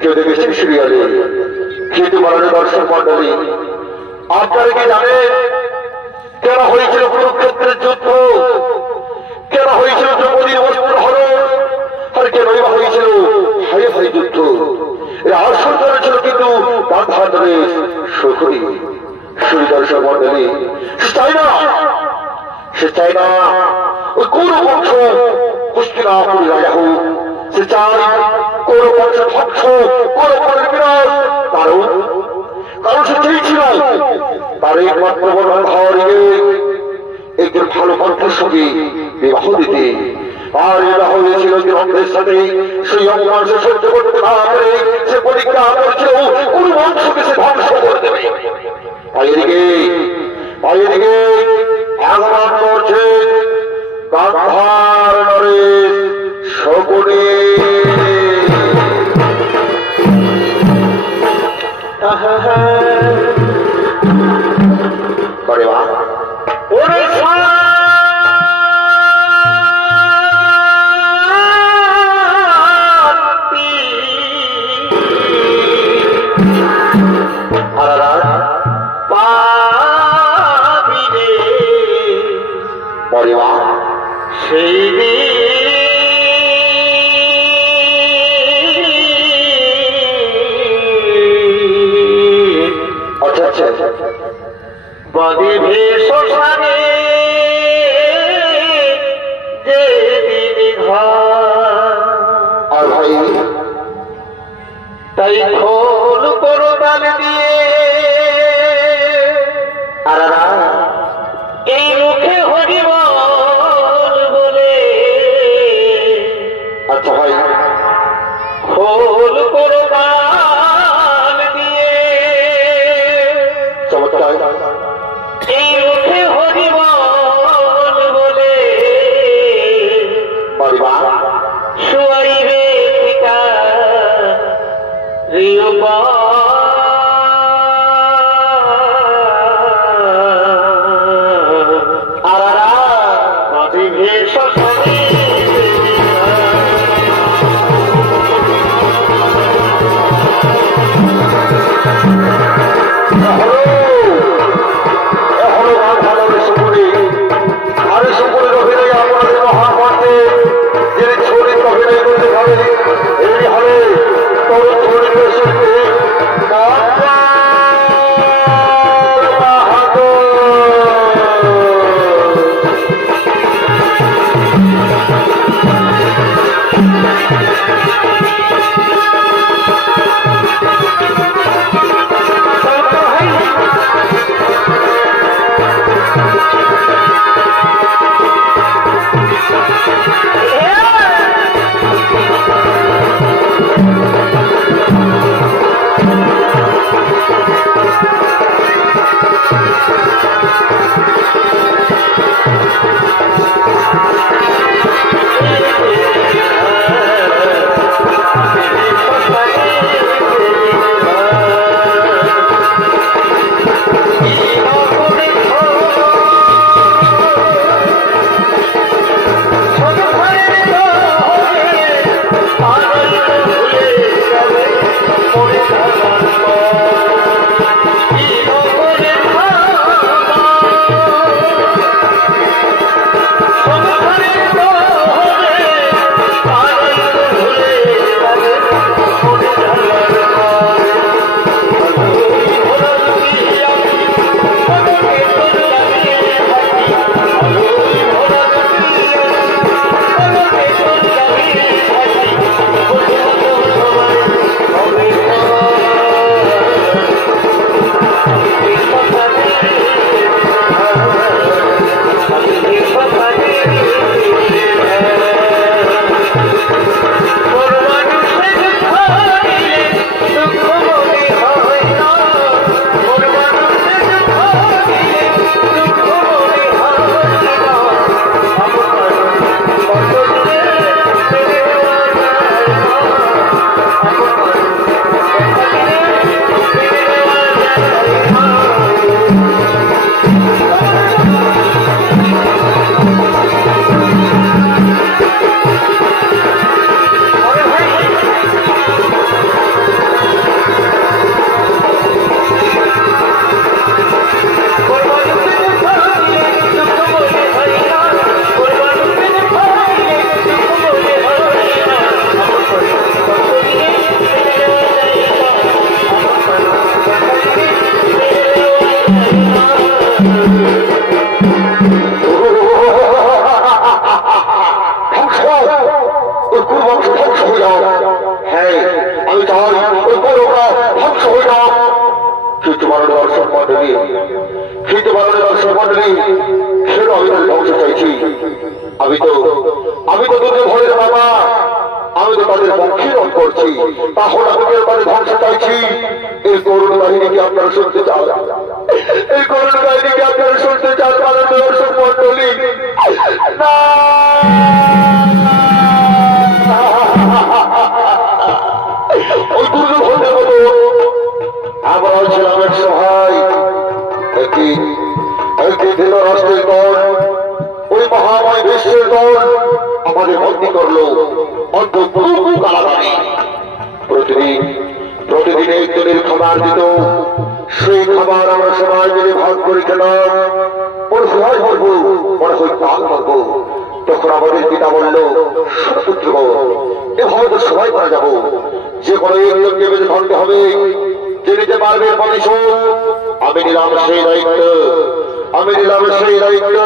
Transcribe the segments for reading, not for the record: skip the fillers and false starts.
কেউ দেখেছেন সিরিয়ালে? কিন্তু বলেন দর্শক মন্ডলী, আপনারা কি জানেন কেন হয়েছিল কুরুক্ষেত্রের যুদ্ধ? কেন হয়েছিল দ্রৌপদীর বস্ত্র হরণ? আর কেন হয়েছিল হাই হাই যুদ্ধ? এর আসল ছিল কিন্তু গান্ধারের শকুনি। সেই দর্শক মন্ডলী, সে চাই না ওই কৌরব বংশ হস্তিনাপুরী রাজা হোক। সে চাই কৌরব বংশের ধ্বংস, কৌরব বংশের বিনাশ। কারণ সে চেয়েছিল তার একমাত্র বড় ঘরে একজন ভালো কণ্ঠের সঙ্গে বিবাহ দিতে। আর বিবাহ হয়েছিল অন্ধের সাথে। সেই অপমান সে সহ্য করতে না পারে সে প্রতিজ্ঞা করেছিল কোন বংশকে সে ধ্বংস করে দেবে। এদিকে আগমন করছে গান্ধার নরেশ শকুনি। বদে ভেষানে যে আর ভাই তাই খোল করবাল দিয়ে আর এই মুখে হরিবল বলে। আচ্ছা ভাই, খোল করবাল দিয়ে চমৎকার। এই মুখে হরিবল বলে শুয়াইবে রিয়পা আমি তো তোদের ঘরের বাবা, আমি তো তাদের বক্ষীরণ করছি, তাহলে আমি তাদের ধ্বংস চাইছি। এই করুণ বাহিনীকে আপনারা শুনতে চান, এই করুণ বাহিনীকে আপনারা শুনতে চান তাদের দর্শক মন্ডলী? না, ওই দুর্যোগ হতে হতো আমরাও ছিলাম এক সহায়। একদিন ভিন্ন রাষ্ট্রের দল, ওই মহাময় বিশ্বের দল আমাদের বন্দী করলো কারাগারে। প্রতিদিন একজনের খাবার দিত, সেই খাবার আমরা সবাই মিলে ভাগ করে খেলাম। মনে হয় মরবো, মনে হয় পাল মারবো। তখন আমাদের পিতা বলল, পুত্র এভাবে তো সবাই মারা যাবো, যে কোনো একজনকে বেঁধে ধরতে হবে, যে নিতে পারবে প্রতিশোধ। আমি নিলাম সেই দায়িত্ব, আমি নিলাম সেই দায়িত্ব।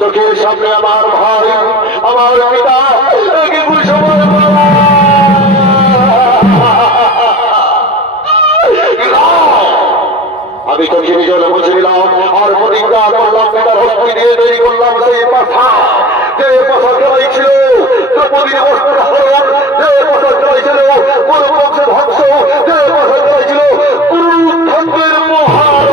চোখের সামনে আমার ভাই, আমার পিতা আমি চোখে জল মুছে নিলাম আর প্রতিজ্ঞা করলাম, পিতার হস্তি দিয়ে তৈরি করলাম সেই পাশা, যে পাশা চলাইছিল দ্রৌপদীর বস্ত্র হরণ, যে পাশা চলাইছিল কোন বংশের ধ্বংস, যে পাশা চলাইছিল কুরুক্ষেত্রের মহারণ।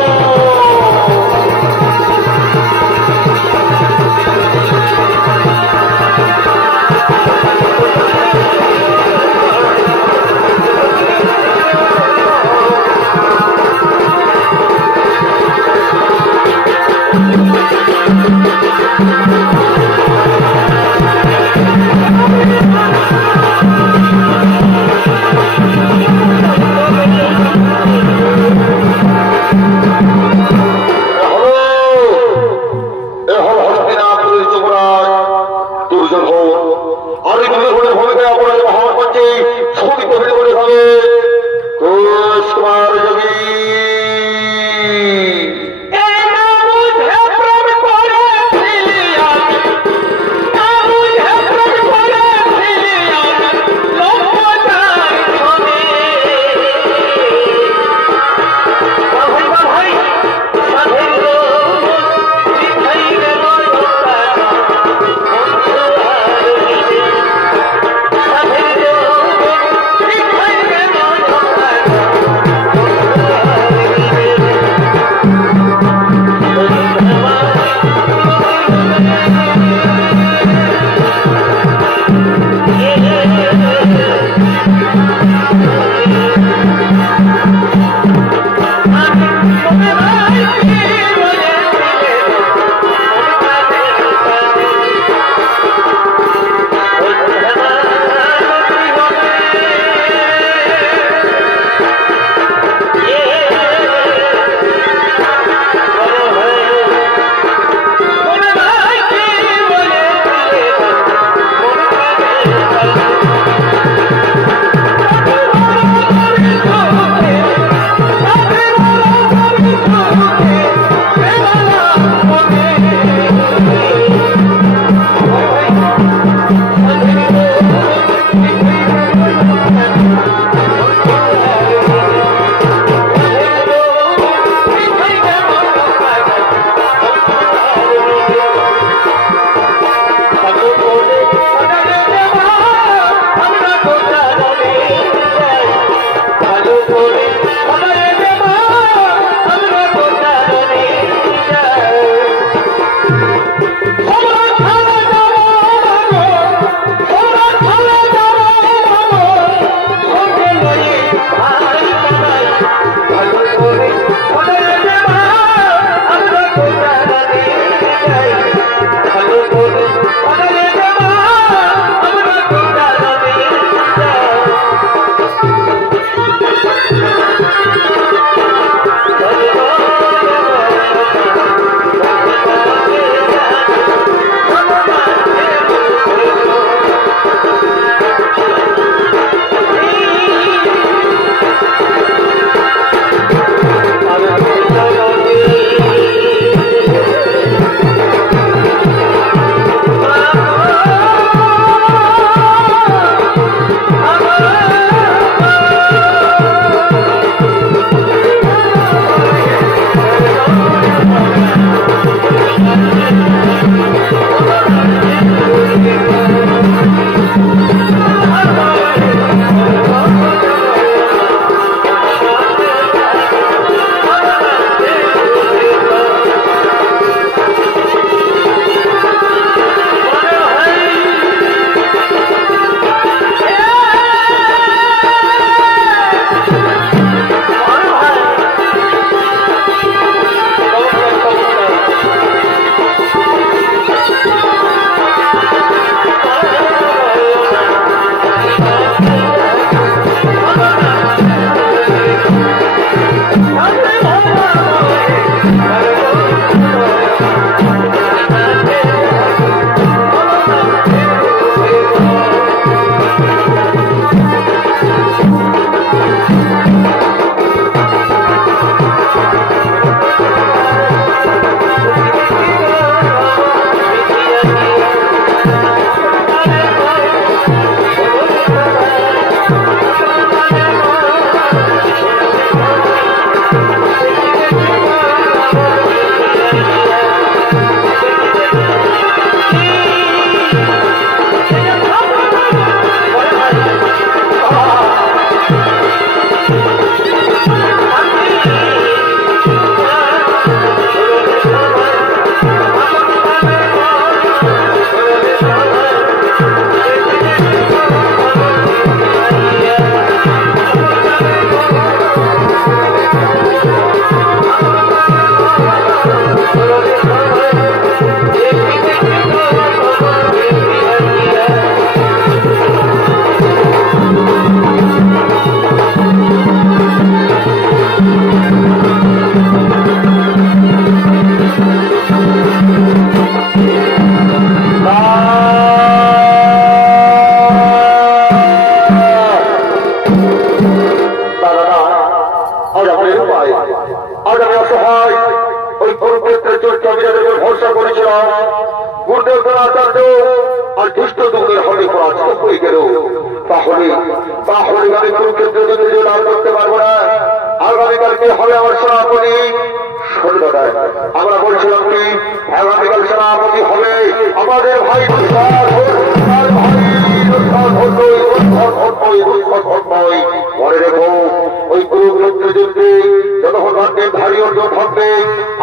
দুষ্ট দুঃখের হবে পরাজিত হয়ে গেল, তাহলে তাহলে আমি কুরুক্ষেত্রে যুদ্ধে লাভ করতে পারবো না। আগামীকালকে হবে আমার সভাপতি সন্ধ্যায়। আমরা বলছিলাম কি আগামীকাল সভাপতি হবে আমাদের ভাই মনে রেখো, ওই কুরুক্ষেত্র যুদ্ধে যতক্ষণ থাকবে ভারী অর্জন থাকবে,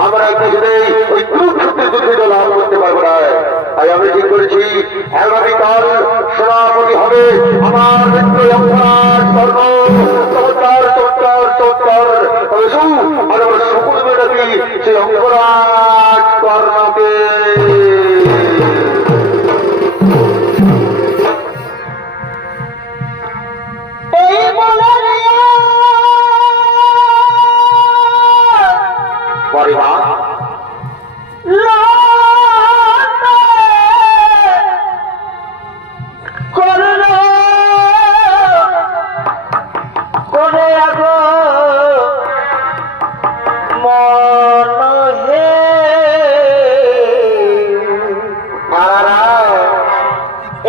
আমরা কিছুতেই ওই কুরুক্ষেত্রের যুদ্ধে লাভ করতে পারবো না। তাই আমি ঠিক করেছি আগামীকাল সভাপতি হবে আমার মিত্র চমৎকার চমৎকার চমৎকার আর আমার সকল বেড়াবি সেই অঙ্গরাজ কর্ণকে। পরিবার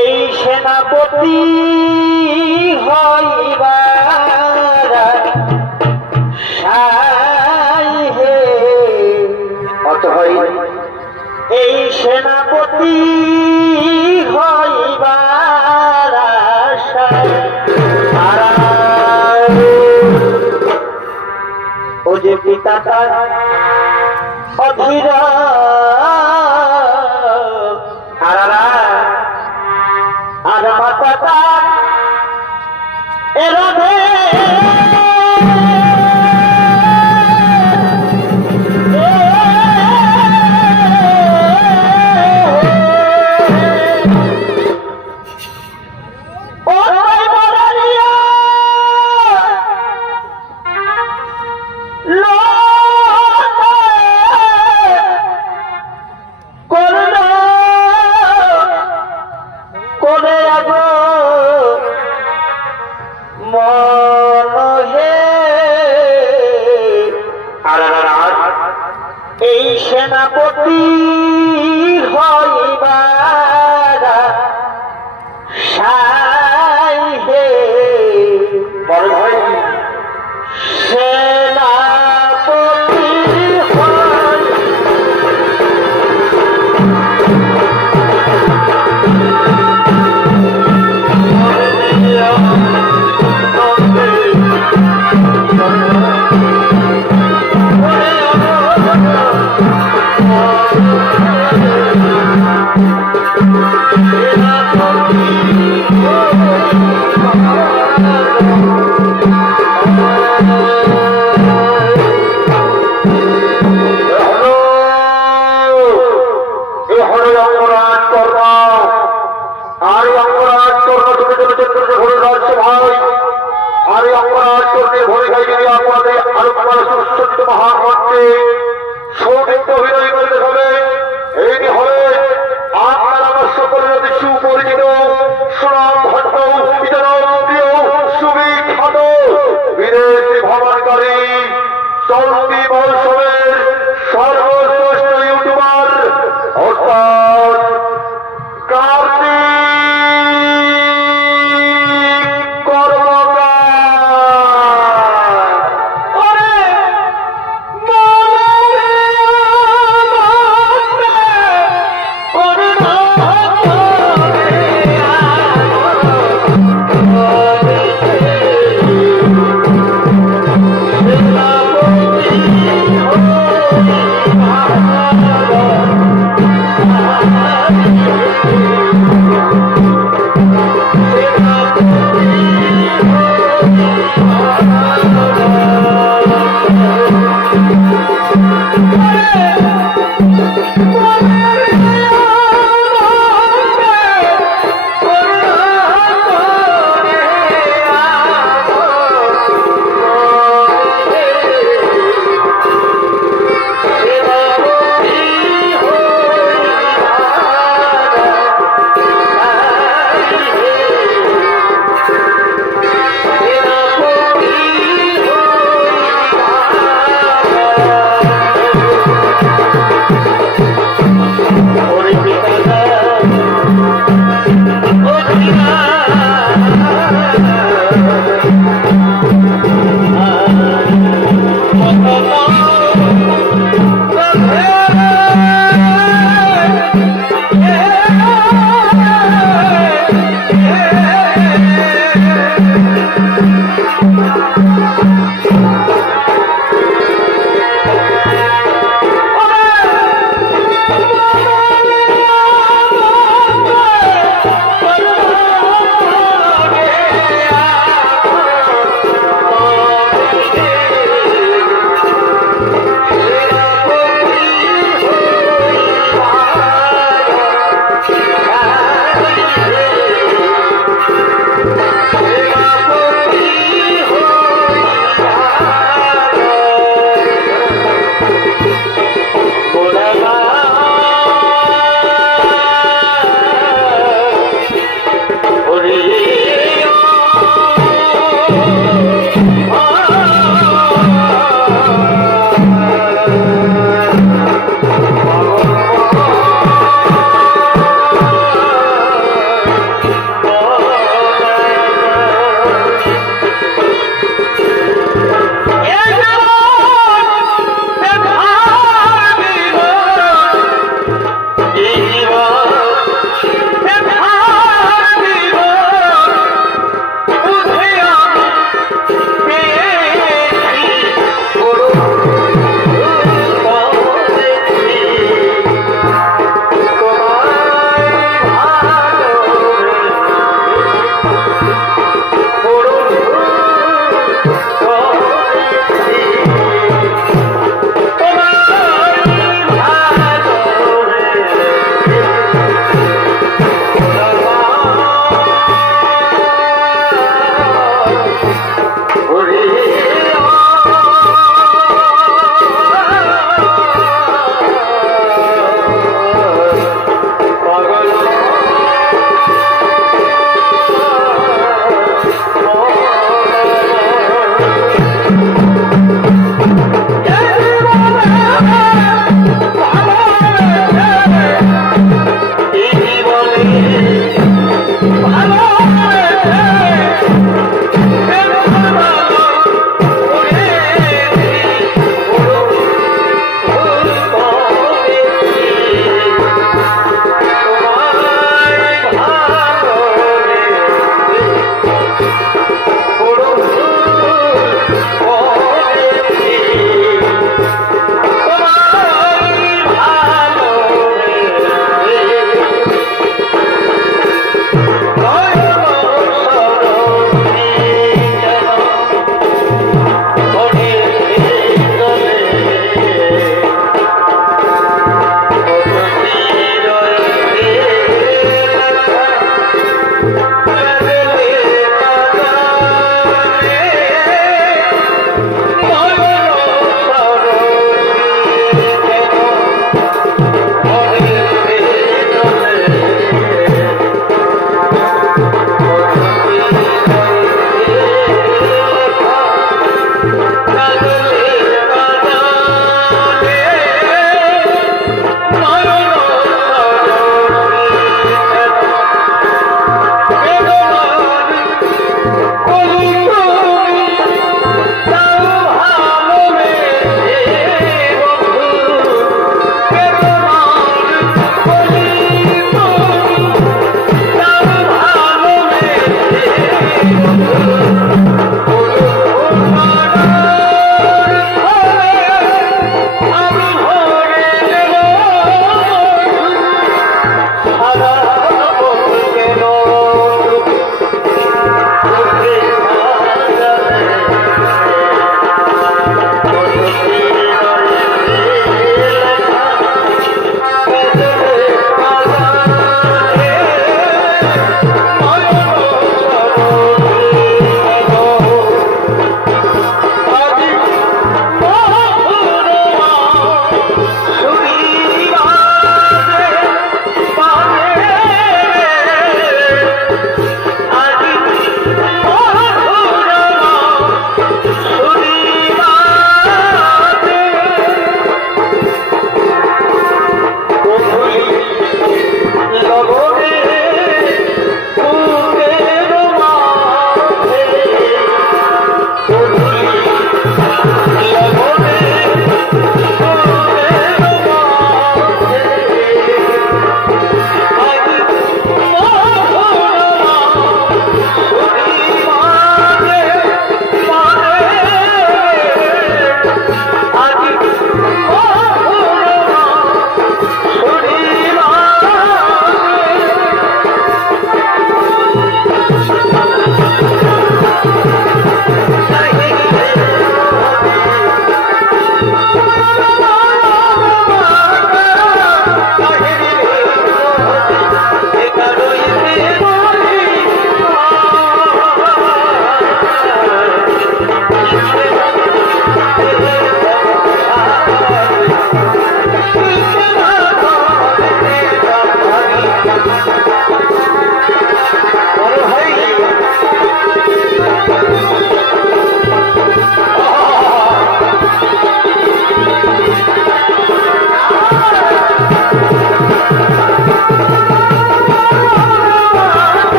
এই সেনাপতি হইবার হে, এই সেনাপতি হইবার ও যে পিতাটা অধীর আর মাতাটা এরাধে এই সেনাপতি হইবার হে, বড় ভাই সেনাপতি Yeah.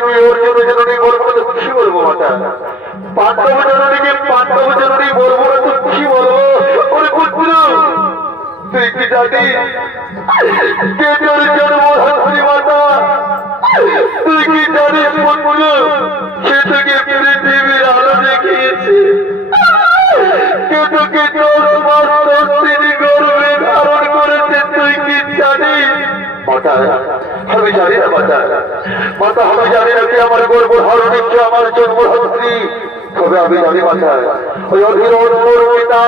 জননীকে অর্জুন জননী বলবো না তো কি বলবো মাতা? পাণ্ডব জননীকে পাণ্ডব জননী বলবো না তো কি বলবো? ওরে পুত্র তুই কি জানিস কে তোর জন্মধাত্রী মাতা? তুই কি জানিস পুত্র সে তোকে পৃথিবীর আলো দেখিয়েছে? কে তোকে 10 মাস 10 দিন গর্ভে ধারণ করেছে? তুই কি জানিস? মাতা আমি জানি না মাতা, মাতা আমি জানি না কে আমার গর্ভধারণী, কে আমার জন্মধাত্রী। তবে আমি জানি মাতা ওই অধীর পিতা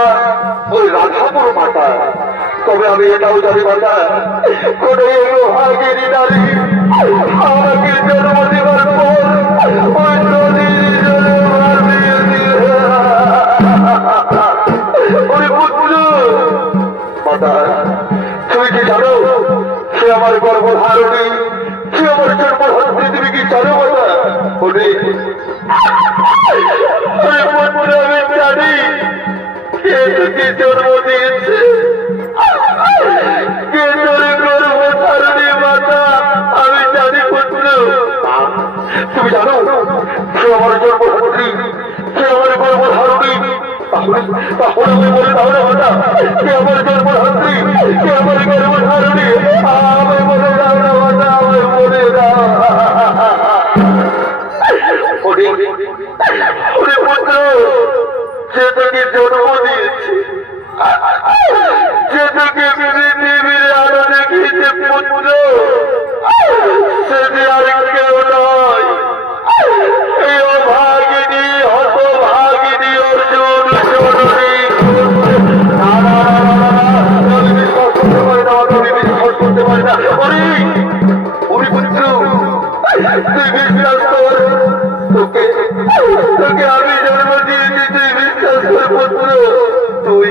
ওই রাধাপুর মাতা। তবে আমি এটাও জানি মাতা কোন ভাগিনী নারী আমাকে জন্ম দেবার পর ওই নদীর জলে মারিয়ে দিয়ে ওই পুত্র মাতা তুমি কি জানো সে আমার গর্ভধারণী, সে আমার জন্মধাত্রী? তুমি কি জানো মাতা? ওরে আমি জানি কে তোকে জন্ম দিয়েছে, কে তোর গর্ভধারণী মাতা। আমি জানি পুত্র তুমি জানো সে আমার জন্মধাত্রী, সে আমার গর্ভধারণী। তাহলে আমি বলে দাও না মাতা কে আমার জন্মধাত্রী, কে আমার গর্ভধারণী? আমি বলে দাও না মাতা, আমি বলে দাও। ওরে পুত্র সে তোকে জন্ম দিয়েছে, সে তোকে পৃথিবীর আলো দেখিয়েছে পুত্র। সে যে আর কেউ নয় এই অভাগিনী হতভাগিনী অর্জুন জননী। বিশ্বাস করতে পারি না, বিশ্বাস করতে পারি না। ওরে পুত্র তুই বিশ্বাস কর, তোকে তোকে আমি জন্ম দিয়েছি, তুই বিশ্বাস কর পুত্র। তুই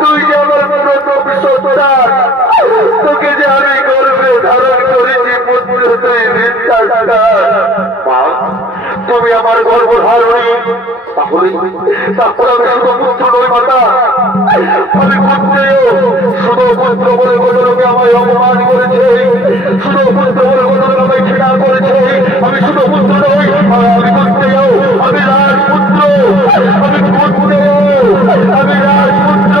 তুই যে আমার প্রথম সন্তান, তোকে যে আমি গর্ভে ধারণ করেছি পুত্র, তুই বিশ্বাস কর। মা তুমি আমার গর্ভধারণী, তাহলে তারপর আমি শুধু পুত্র নই মাতা, আমি পুত্রেও শুধু পুত্র বলে কোনো লোকে আমায় অপমান করেছে, শুধু পুত্র বলে কোনো লোক আমায় ঘৃণা করেছে। আমি শুধু পুত্র নই, আমি পুত্রেও, আমি রাজপুত্র, আমি পুত্রেও, আমি রাজপুত্র।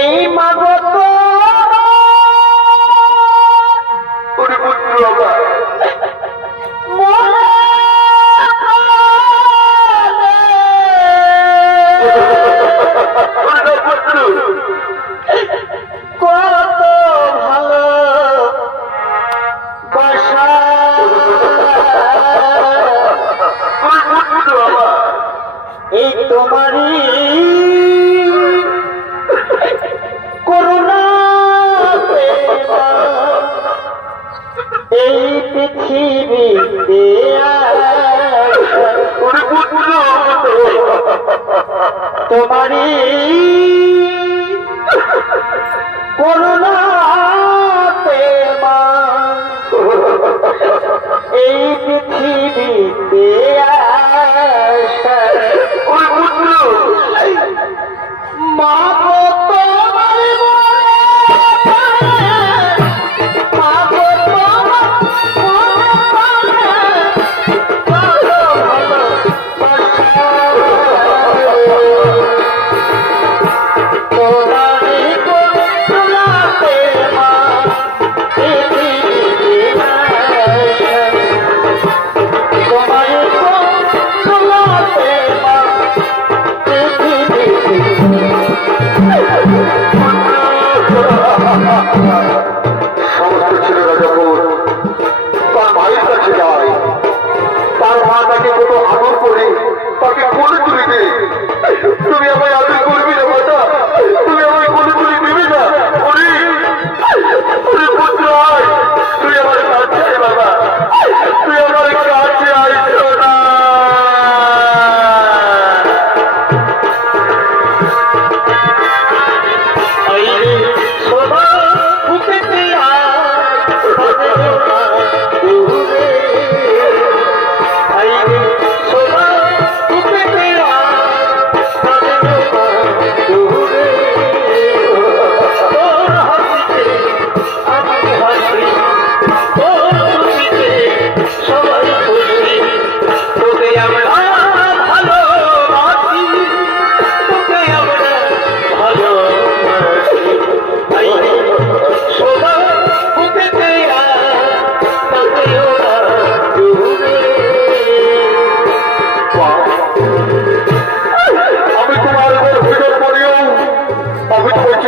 এই মাগত ওরে পুত্র আমার পুত্র কত ভালো বাসা পুত্র আমার এই তোমারই করুণা এই পৃথিবীতে ওরে পুত্র তোমারই করুণা এই পৃথিবীতে ওরে পুত্র মা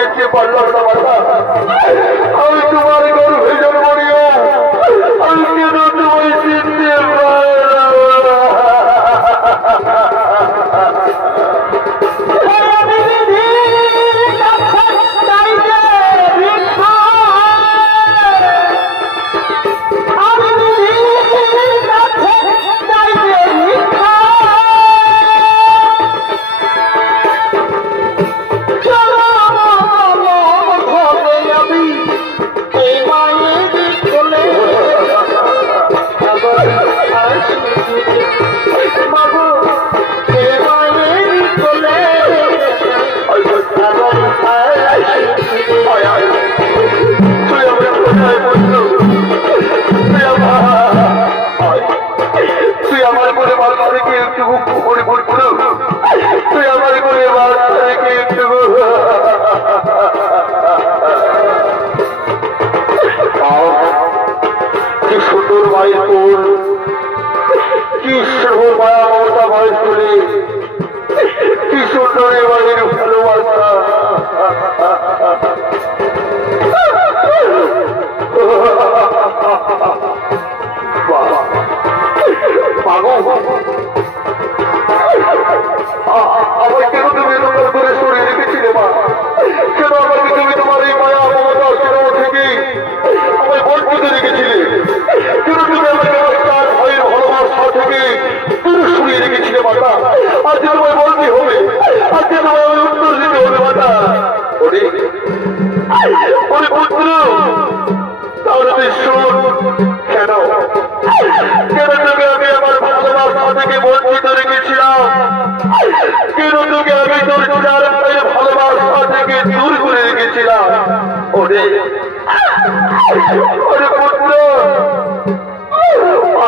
দেখতে পারলাম না মাতা। আমি তোমার গর্ভে জন্ম নিও, আমি কেন তোমায় চিনতে পারলাম না? তুই আমার করে বাচ্চা থেকে একটু করে বলছিল, তুই আমার করে বাচ্চা থেকে একটু কি সুন্দর মায়ের কোল, কি শুভ মায়া মমতা মায়ের তুলে, কি সুন্দর মায়ের ভালোবাসা। আমার কেন তুমি এরকম করে সরিয়ে রেখেছিলে মা? কেন আমাকে তুমি তোমার এই মায়া মমতার কেন থেকে আমায় বঞ্চিত রেখেছিলে? কেন তুমি আমাকে তার ভয়ের ভালোবাসা থেকে দূরে সরিয়ে রেখেছিলে মাতা? আজকে তোমায় বলতে হবে, আজকে তোমায় আমি উত্তর দিতে হবে মাতা। ওরে পুত্র, তাহলে তুই শোন, কেন কেন তোকে আমি আমার ভালোবাসা থেকে বঞ্চিত রেখেছিলাম? কেন তোকে আমি তোর চার ভাইয়ের ভালোবাসা থেকে দূর করে রেখেছিলাম? ওরে পুত্র,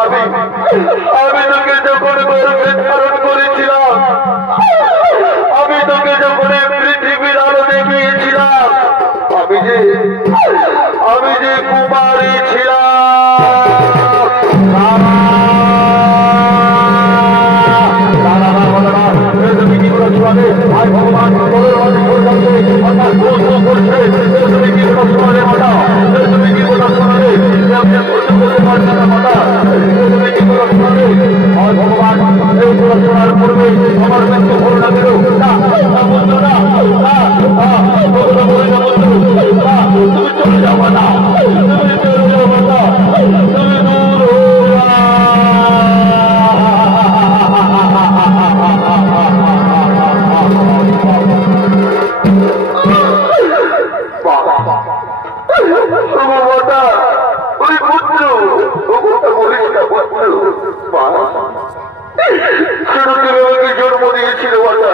আমি তোকে যখন গর্ভে ধারণ করেছিলাম, আমি তোকে যখন পৃথিবীর আলো দেখিয়েছিলাম, আমি যে কুমারী ছিলাম। তুমি কি করেছো? ভাই ভগবান করছে, তুমি কি শোনালে মাতা? তুমি কি কথা শোনালে? আমি সহ্য করতে পারছি না মাতা। তুমি কি কথা শোনালে? ভাই ভগবান এই কথা শোনার পূর্বে আমার মৃত্যু হল না দিল না, বলছো না, তুমি চলে যাও মাতা, তুমি চলে যাও মাতা, তুমি দূর জন্ম দিয়েছিল মাতা,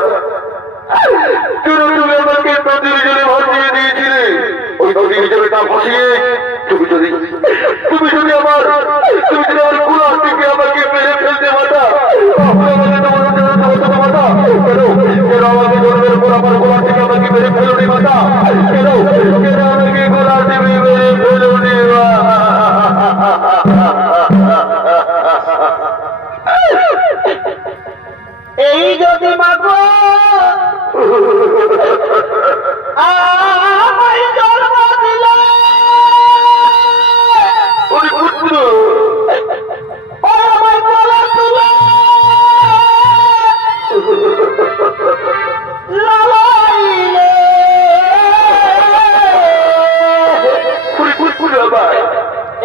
তুমি আমাকে নদীর জলে ভাসিয়ে দিয়েছিলে। ওই নদীর জলটা ভাসিয়ে তুমি যদি আমার কুলা থেকে আমাকে মেরে ফেলতে মাতা, মাতা কেন আমাকে জন্মের পর আমার গোলা থেকে আমাকে মেরে ফেলুনি মাতা? কেন আমাকে গোলা থেকে মেরে ফেলুনি? এই যদি মাগো আমায় জন্ম দিলে, আমায় গলা তুলে লালাইলে,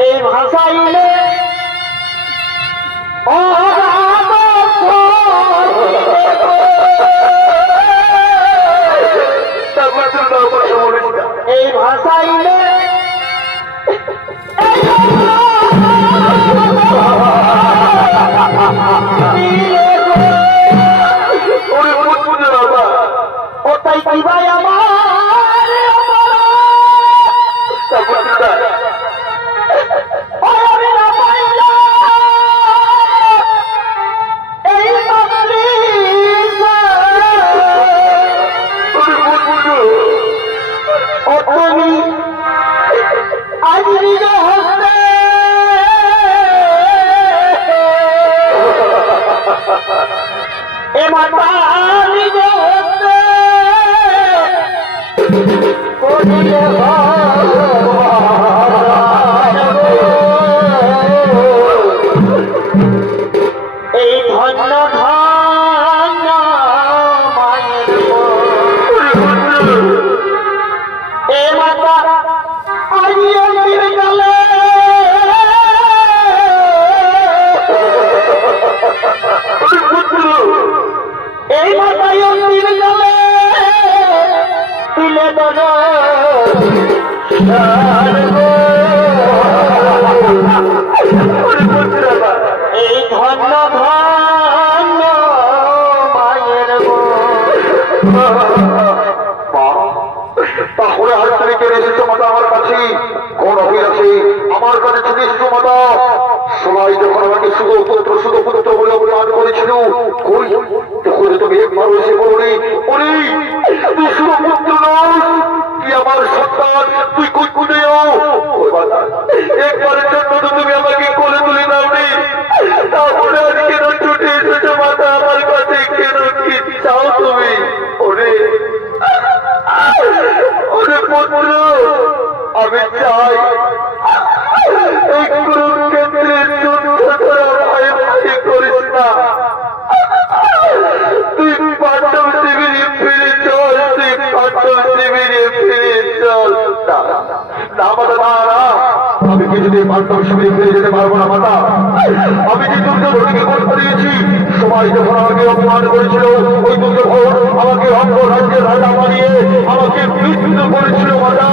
এই ভাষাইলে এই ভাষাইলে ওটাই পাইবাই আমার মদন এই ধন্য ধন্য মায়ের গো। তাহলে আজ তুমি কেন এসেছো মাতা আমার কাছে? কোন অভির আছে আমার কাছে ছুটে এসেছো মাতা? সবাই যখন আমাকে শুধু পুত্র বলে অভিমান করেছিল, কই তখন তুমি একবার এসে বলি তুই শুধু পুত্র নয়, কি আমার সন্তান, তুই কই কুনেও একবারের জন্য তো তুমি আমাকে কোলে তুলে দাওনি, তারপরে আজ কেন ছুটে এসেছো মাতা আমার কাছে? কেন কি চাও তুমি? ওরে পুত্র, আমি চাই এই কুরুক্ষেত্রের যুদ্ধ তোরা ভয়ে ভয়ে করিস না। তুই পাণ্ডব শিবিরে ফিরে চল, তুই পাণ্ডব শিবিরে ফিরে চল। না মাতা, না, আমি কিছুদিন পাণ্ডব শিবিরে ফিরে যেতে পারবো না মাতা। আমি যে দুর্যোধনকে কষ্ট দিয়েছি, সবাই যখন আমাকে অপমান করেছিল, ওই দুর্যোধন আমাকে অঙ্গ রাজ্যের রাজা বানিয়ে আমাকে মৃত্যু করেছিল মাতা।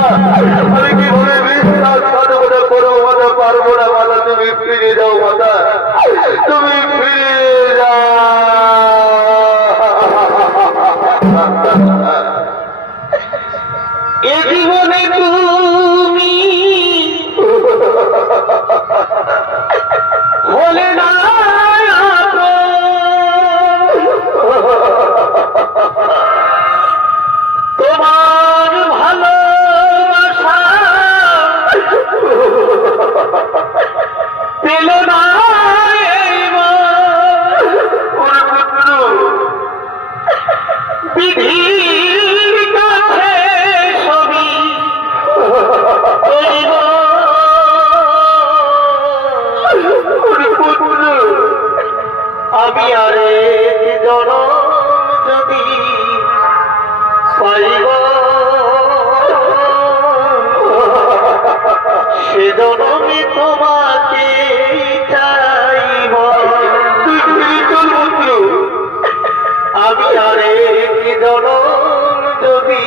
আমি কি বলে বিশ্বাস সাধনা করবো মাতা? পারবো না মাতা, তুমি ফিরে যাও মাতা, তুমি ফিরে যাও। এ জীবনে তুমি হলে না তোমার ভালোবাসা পেল না বিধির কাছে সবই আমি আরে জনম যদি পাইব, সে জনমে তোমাকে চাইব। আমি আরে জনম যদি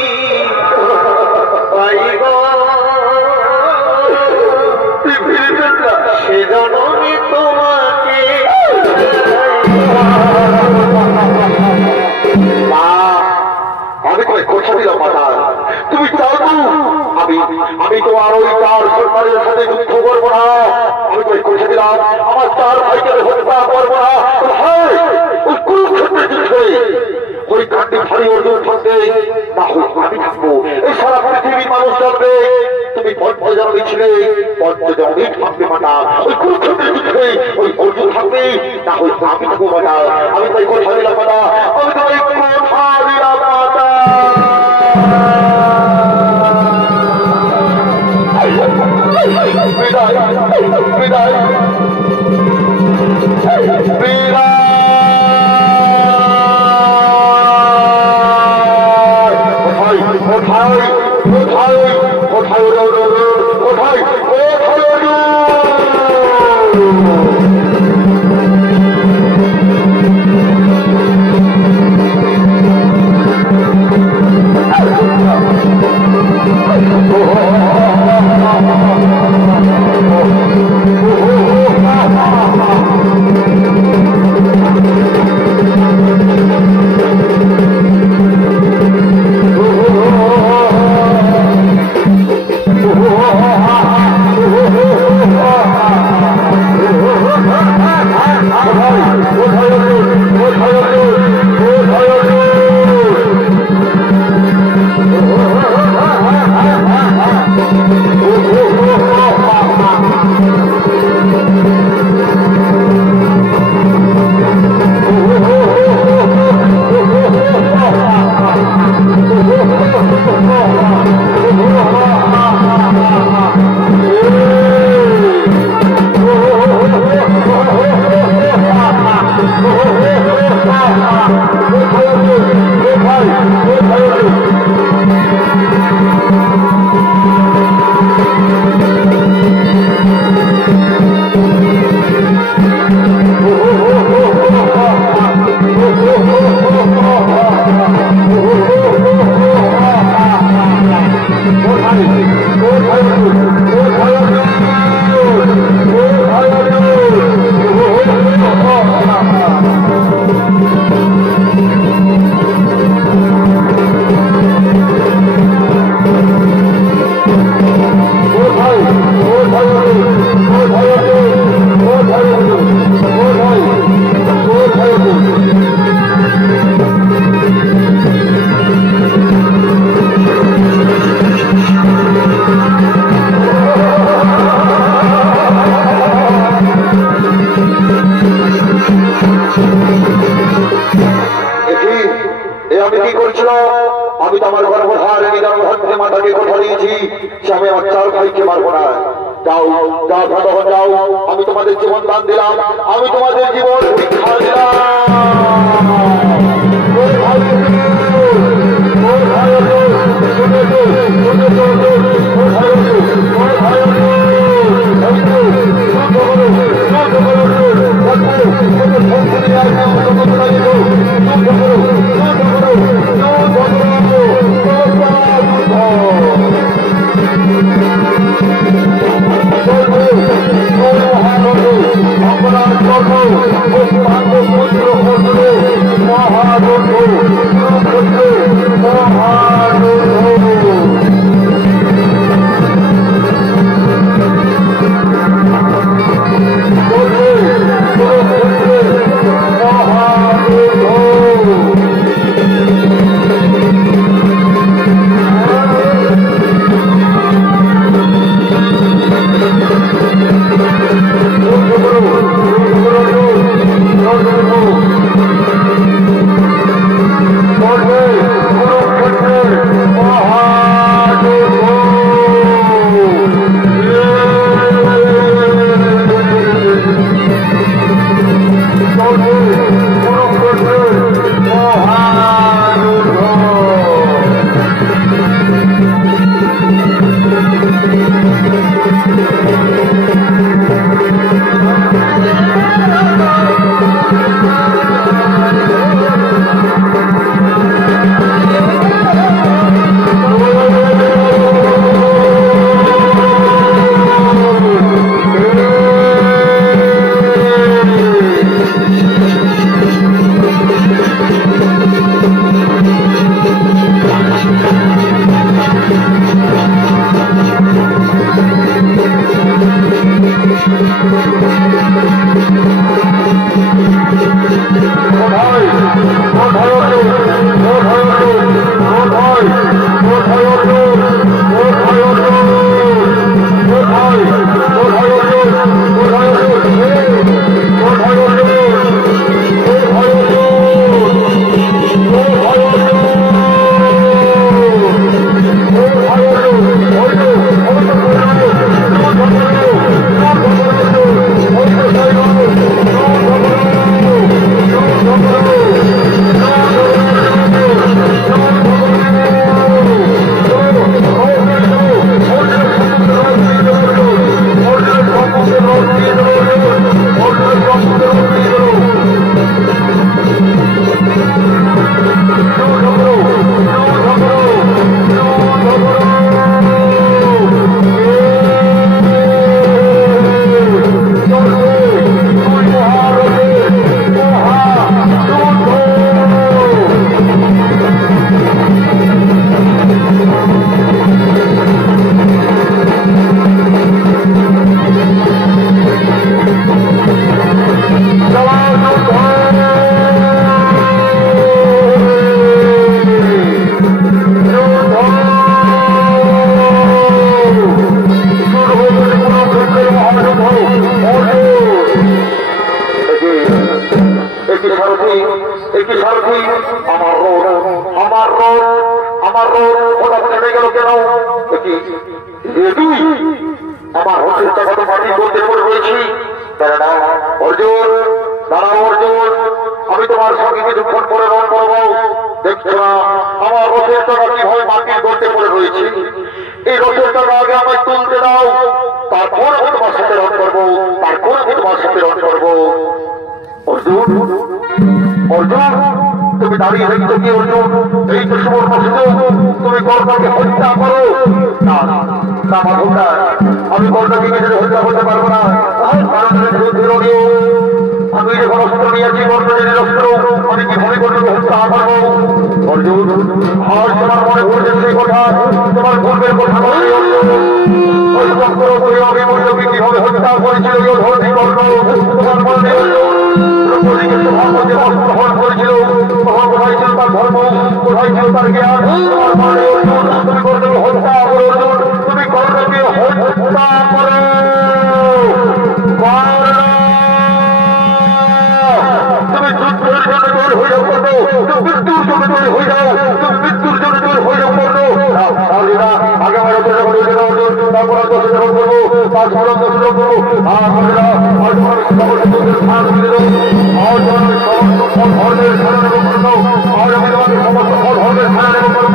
পাইব, সে জনমে তোমাকে আমি তোমায় কথা দিলাম মাতা, তুমি চাও তো আমি তোমার ওই 4 সন্তানের সাথে যুদ্ধ করবো না। আমি তোমায় কথা দিলাম আমার 4 ভাইকে হত্যা করবো না। ওই কুরুক্ষেত্রের যুদ্ধে ওই কাণ্ডে ভারী অর্জুন থাকবে, না হয় আমি থাকবো। এই সারা পৃথিবীর মানুষ জানবে তুমি পঞ্চজননী ছিলে, পঞ্চজননী থাকবে মাতা। ওই কুরুক্ষেত্রের যুদ্ধে ওই অর্জুন থাকবে, না হয় আমি থাকবো মাতা। আমি তাই কথা দিলাম মাতা, আমি তোমায় কথা দিলাম মাতা। বিদায় বিদায় বিদায়। কোথায় কোথায় কোথায় কোথায় আমি তো আমার গর্ভধারিণী জন্মধর্মে মাতাকে কথা দিয়েছি যে আমি আমার 4 ভাইকে মারবো না। যাও যাও ভগবান যাও, আমি তোমাদের জীবন দান দিলাম, আমি তোমাদের জীবন ভিক্ষা দিলাম।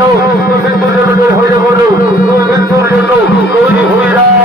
যাও, মৃত্যুর জন্য তৈরি হয়ে যাবো, মৃত্যুর জন্য তৈরি হয়ে যাও।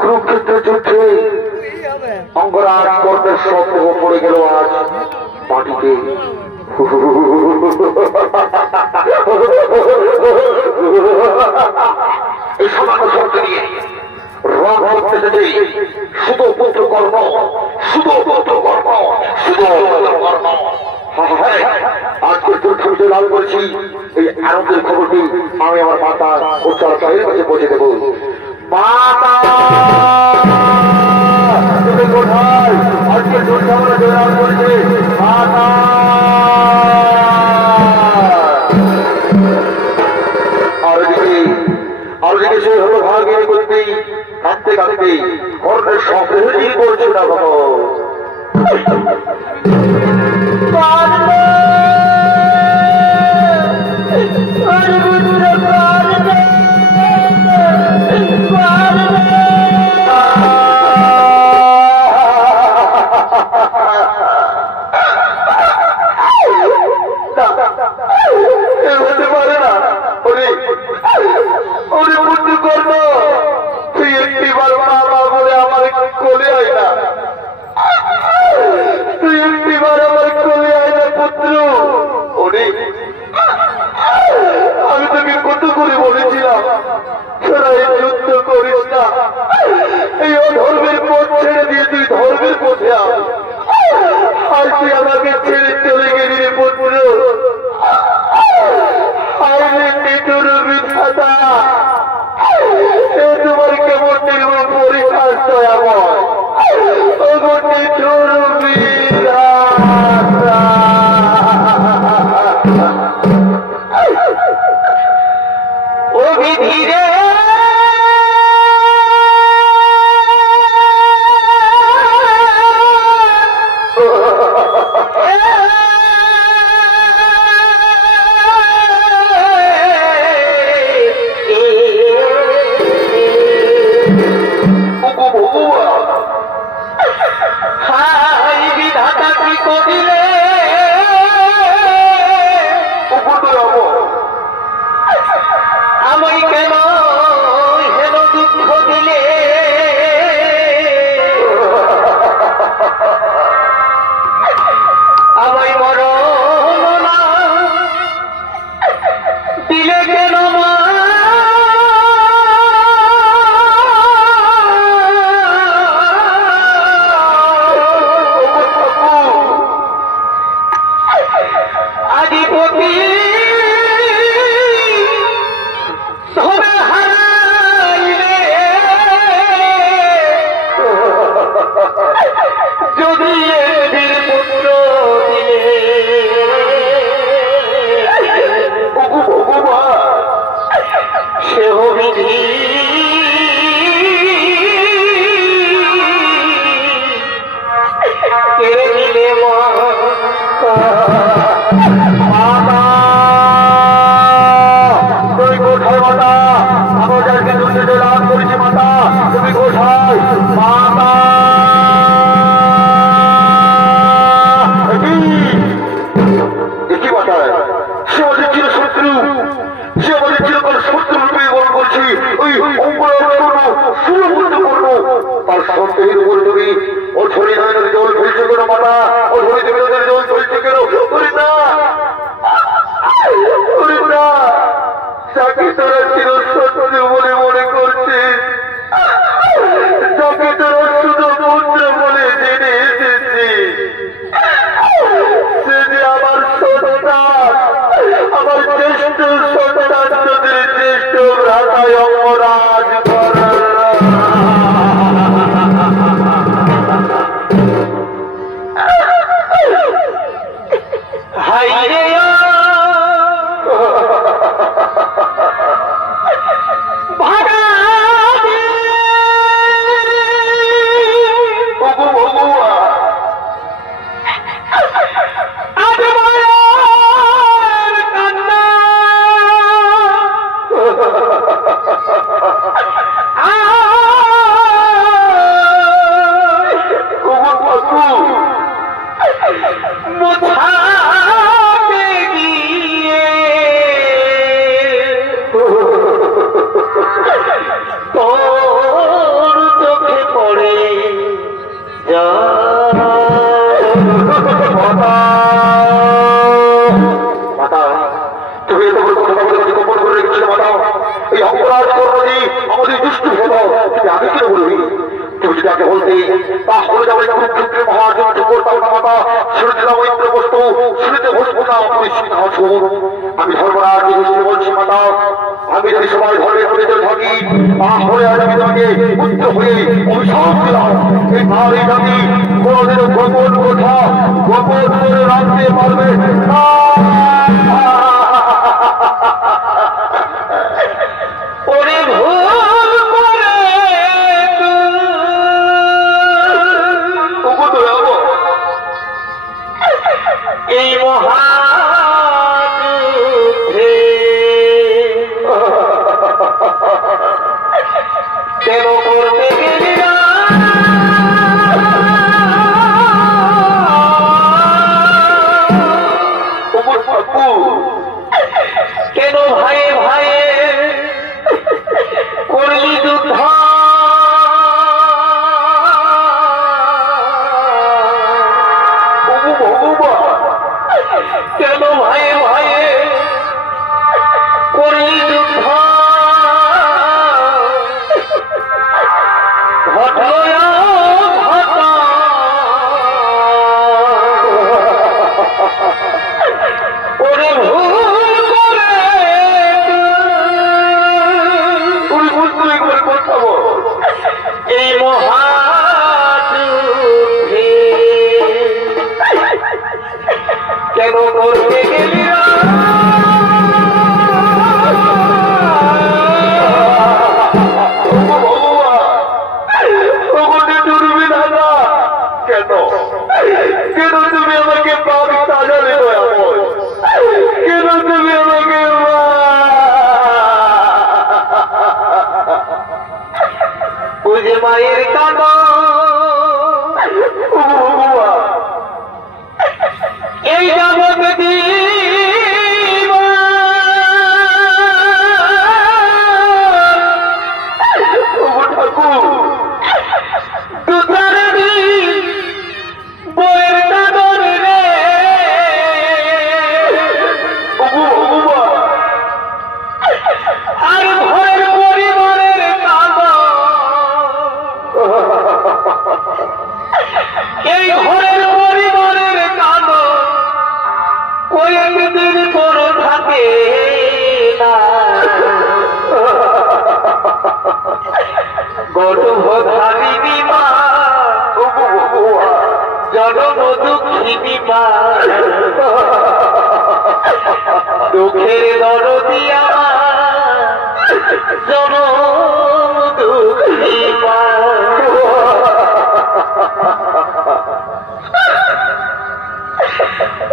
কুরুক্ষেত্রের যুদ্ধে অঙ্গরাজ কর্ণের সব দেহ পড়ে গেল আজ মাটিতে। এই সামান্য শব্দ নিয়ে রং করতে এসেছে শুধু পুত্র কর্ম, শুধু পুত্র কর্ম, শুধু পুত্র কর্ম। আজকের দুর্ধর্য লাভ করেছি, এই আনন্দের খবরটি আমি আমার মাতা উচ্চার চাহির কাছে পৌঁছে দেব। মাতা তুমি কোথায়? আজকের দুর্ধ আমরা জয়লাভ করেছে মাতা। আর দিকে সে হলো ভাগে করতে কাঁদতে কাঁদতে কর্ণের সন্দেহই করছে না বাবা। হতে পারে না, ওরে পুত্র কর্ম, তুই একটিবার বাবা বলে আমার কোলে আয় না, তুই একটিবার আমার কোলে আয় না পুত্র। ওরে আমি তোকে কত করে বলেছিলাম তোরা এই যুদ্ধ করিস না, এই অধর্মের পথ ছেড়ে দিয়ে তুই ধর্মের পথে আয়। আজ তুই আমাকে ছেড়ে চলে গেলি রে পুত্র। তোমার কেমন নির্মম পরিহাস দয়াময়, ও বিধিরে আমি কেন হেন দুঃখ দিলে? আমায় মরণ না দিলে কেন মা? আদিপতি যদি বীর পুত্র সে বিধি কেড়ে নিলে মাতা। তুমি কোথায় মাতা? আমার যাকে দুর্নীতি লাভ করেছি মাতা, তুমি কোথায় মাতা? সে আমাদের চির শত্রু, সে আমাদের চিরকাল শত্রু রূপে গ্রহণ করছি। ওই তার সন্দেহের উপর তুমি ও ছড়ি নয়নের জল ফেলছে কেন মাতা? ও ছড়ি তুমি নদের জল ফেলছে কেন? যাকে তোরা চির শত্রু বলে মনে করছিস, যাকে তোরা শুধু পুত্র বলে জেনে এসেছিস, সে যে আমার সন্তান, আমার জ্যেষ্ঠ সন্তান তোদের যে করতে তাহলে যাবে কুরুক্ষেত্রে মহাযুদ্ধ করতাম না মাতা শুরুতে যাবো ইন্দ্রবস্তু শুরুতে বসবো না আপনি সিংহাসন আমি ধর্মরাজ যুধিষ্ঠির বলছি মাতা আমি যদি সবাই ধর্মের করে চলে থাকি তাহলে আজ আমি তোমাকে উচ্চ হয়ে অভিশাপ দিলাম এই নারী জাতি কোনদিনও গোপন কথা গোপন করে রাখতে পারবে না। ওরে ভুল করে এই মহাযুদ্ধে কেন করতে গেলি না কেন ভাইয়ে ভাইয়ে করলি যুদ্ধ কেন ভাইয়ে ভাইয়ে করলি যুদ্ধ ঘটল ঘটা ওরে ভুল করে এই মহাযুদ্ধে কেন করতে গেলি না কেন কেন তুমি আমাকে পাপ সাজালে কেন তুমি আমাকে বুঝে মায়ের কাঁদো এই যাবত বইয়ের কাঁদন রে আর ঘরের পরিবারের কাঁদন এই ঘরের পরিবারের কাঁদন কয়েকদিন কোনো থাকে না গর্ভধারিণী মা জনম দুঃখিনী মা দুঃখের দরদি আমার জনম দুঃখী মা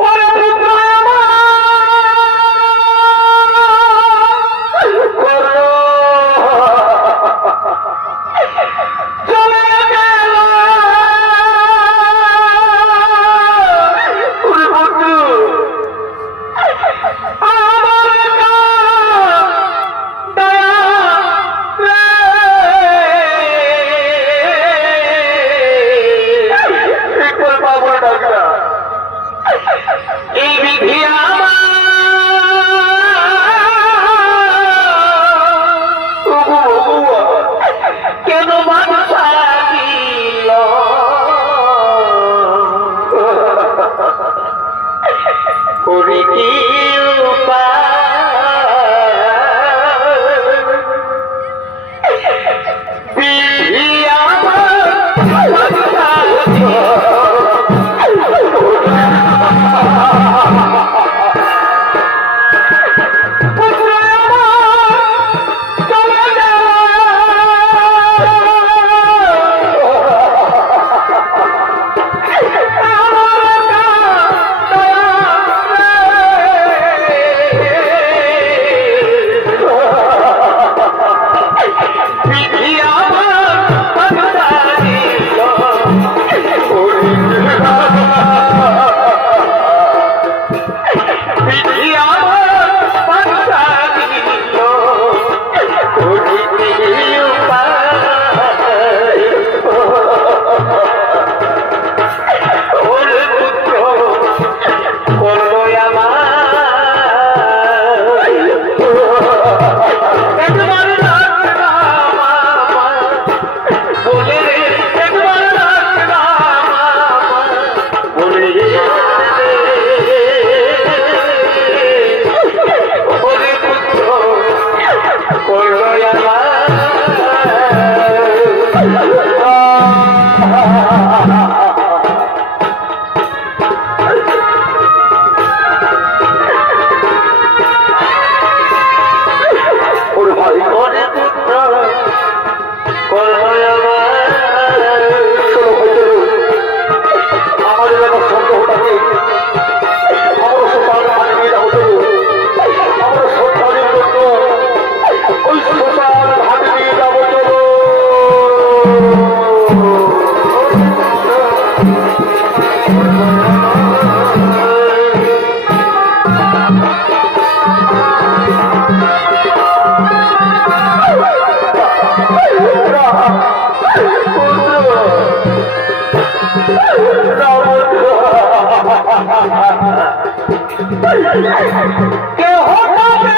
ওরে পুত্র কেহ পাবে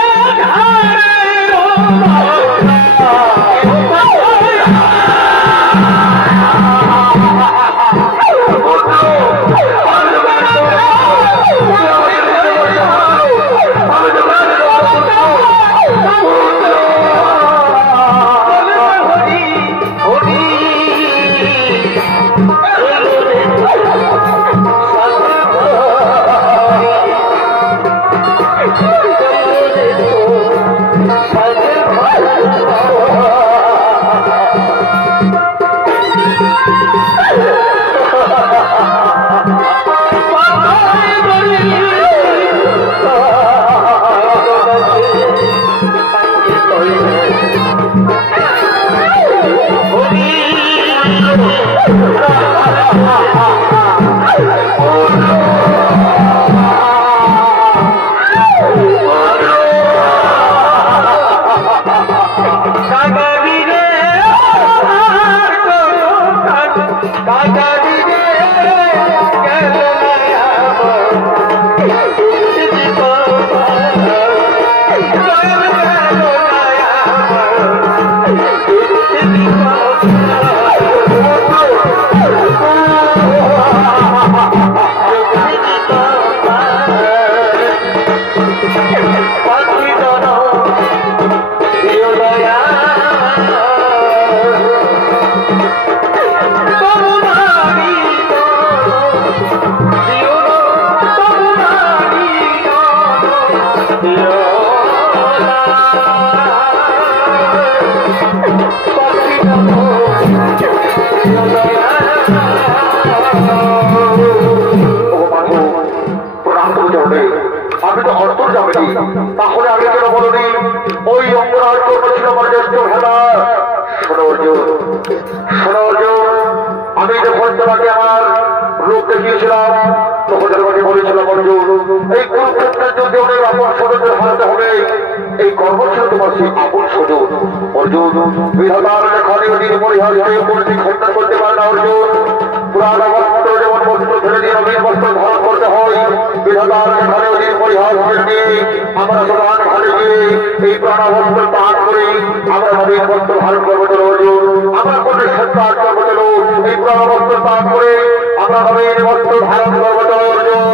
ঘরে আমি তো অন্তর যাবেনি, তাহলে আমি কেন বলনি ওই অঙ্গরাজ করেছিল আমার জ্যেষ্ঠ ভেলা। শোনো অর্জুন, শোনো অর্জুন, আমি যখন তোমাকে আমার রূপ দেখিয়েছিলাম তখন তোমাকে বলেছিলাম অর্জুন এই কুরুক্ষেত্রের যুদ্ধে অনেক আপন স্বজনদের হারাতে হবে। এই কর্ম ছিল তোমার সেই আপন স্বজন। অর্জুন বিধাতার লেখানি অধীন পরিহারকে মূর্তি খণ্ডন করতে পারে না অর্জুন। পুরাণ বস্ত্র যেমন বস্ত্র ফেলে দিয়ে নবীন বস্ত্র ধারণ করতে হয়, বিধাতার লেখানি অধীন পরিহার করে দিয়ে আমরা প্রধান ভালে গিয়ে এই প্রাণবস্ত্র পান করে আমরা নবীন বস্ত্র ধারণ করবো চলো অর্জুন। আমরা কোন সত্যাগ করবো চলো, এই প্রাণবস্ত্র পান করে আমরা নবীন বস্ত্র ধারণ করবো চলো অর্জুন।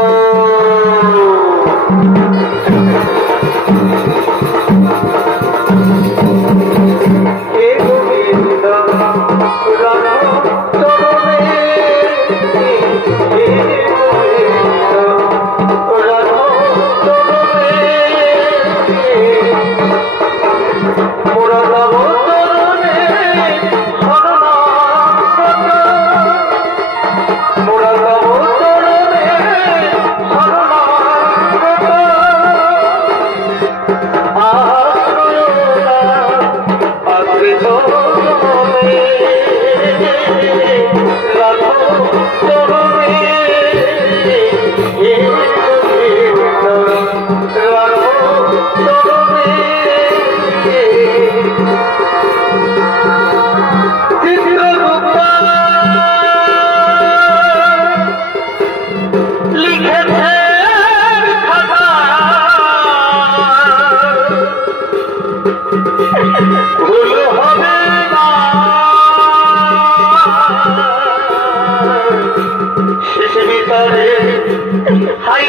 হাই